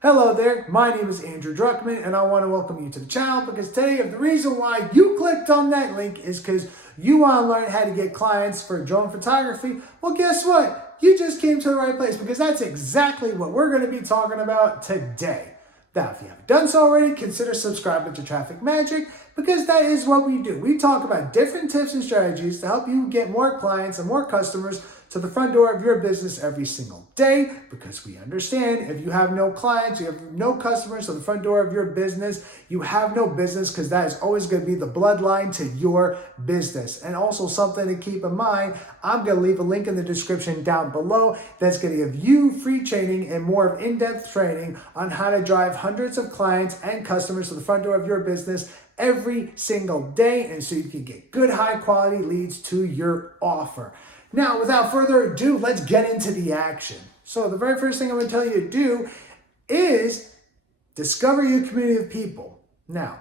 Hello there, my name is Andrew Druckman and I want to welcome you to the channel because today the reason why you clicked on that link is because you want to learn how to get clients for drone photography. Well, guess what? You just came to the right place because that's exactly what we're going to be talking about today. Now, if you haven't done so already, consider subscribing to Traffic Magic because that is what we do. We talk about different tips and strategies to help you get more clients and more customers to the front door of your business every single day, because we understand if you have no clients, you have no customers to the front door of your business, you have no business, because that is always going to be the bloodline to your business. And also something to keep in mind, I'm going to leave a link in the description down below that's going to give you free training and more of in-depth training on how to drive hundreds of clients and customers to the front door of your business every single day, and so you can get good high quality leads to your offer. Now, without further ado, let's get into the action. So the very first thing I'm going to tell you to do is discover your community of people. Now,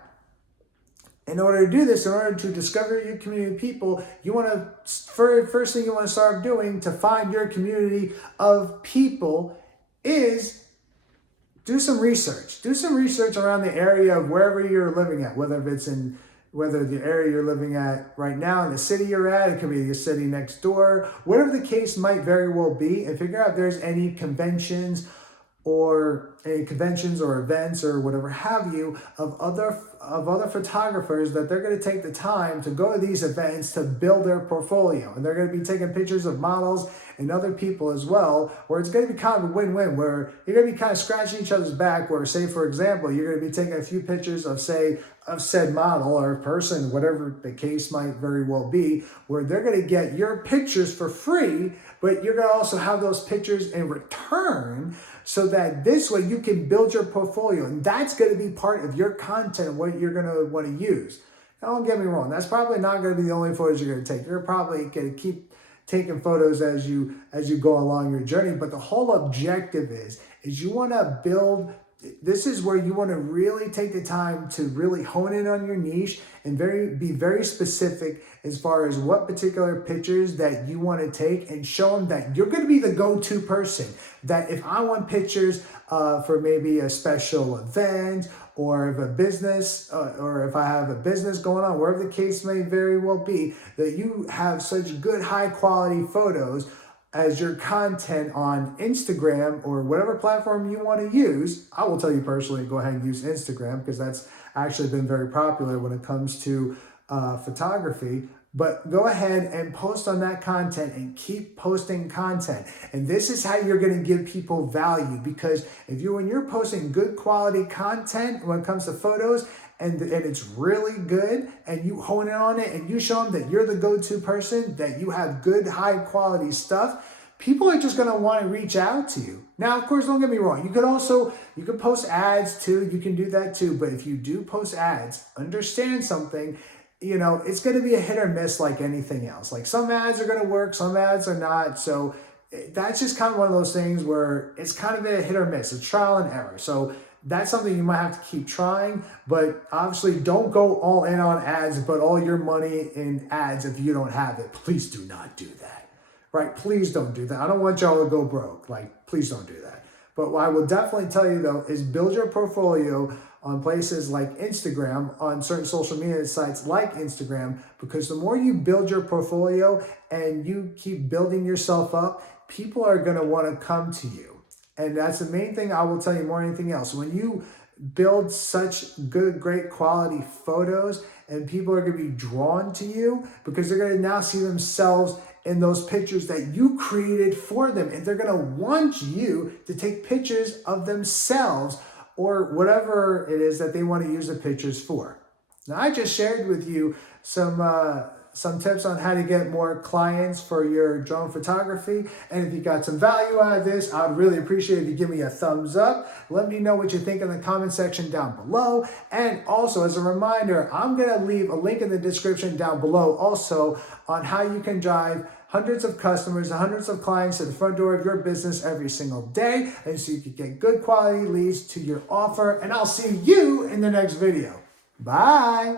in order to do this, in order to discover your community of people, you want to, first thing you want to start doing to find your community of people is do some research. Do some research around the area of wherever you're living at, whether the area you're living at right now, in the city you're at, it could be the city next door, whatever the case might very well be, and figure out if there's any conventions or events or whatever have you of other photographers that they're going to take the time to go to these events to build their portfolio. And they're going to be taking pictures of models and other people as well, where it's going to be kind of a win-win, where you're going to be kind of scratching each other's back, where, say, for example, you're going to be taking a few pictures of said model or person, whatever the case might very well be, where they're going to get your pictures for free, but you're going to also have those pictures in return, so that this way you can build your portfolio. And that's going to be part of your content, what you're going to want to use. Now, don't get me wrong, that's probably not going to be the only photos you're going to take. You're probably going to keep taking photos as you go along your journey, but the whole objective is you want to build. This is where you want to really take the time to really hone in on your niche and be very specific as far as what particular pictures that you want to take, and show them that you're going to be the go-to person. That if I want pictures for maybe a special event, or if a business, or if I have a business going on, wherever the case may very well be, that you have such good high quality photos as your content on Instagram or whatever platform you want to use. I will tell you personally, go ahead and use Instagram, because that's actually been very popular when it comes to photography. But go ahead and post on that content and keep posting content. And this is how you're going to give people value, because when you're posting good quality content when it comes to photos, and it's really good, and you hone in on it and you show them that you're the go-to person, that you have good high quality stuff, people are just going to want to reach out to you. Now, of course, don't get me wrong, you could post ads too, you can do that too, but if you do post ads, understand something, it's going to be a hit or miss like anything else. Like, some ads are going to work, some ads are not. So that's just kind of one of those things where it's kind of a hit or miss, it's trial and error. So that's something you might have to keep trying, but obviously don't go all in on ads, put all your money in ads if you don't have it. Please do not do that, right? Please don't do that. I don't want y'all to go broke. Please don't do that. But what I will definitely tell you though is build your portfolio on places like Instagram, on certain social media sites like Instagram, because the more you build your portfolio and you keep building yourself up, people are going to want to come to you. And that's the main thing I will tell you more than anything else. When you build such great quality photos, and people are going to be drawn to you because they're going to now see themselves in those pictures that you created for them. And they're going to want you to take pictures of themselves or whatever it is that they want to use the pictures for. Now, I just shared with you some tips on how to get more clients for your drone photography. And if you got some value out of this, I'd really appreciate if you give me a thumbs up. Let me know what you think in the comment section down below. And also, as a reminder, I'm going to leave a link in the description down below also on how you can drive hundreds of customers, hundreds of clients to the front door of your business every single day, and so you can get good quality leads to your offer. And I'll see you in the next video. Bye.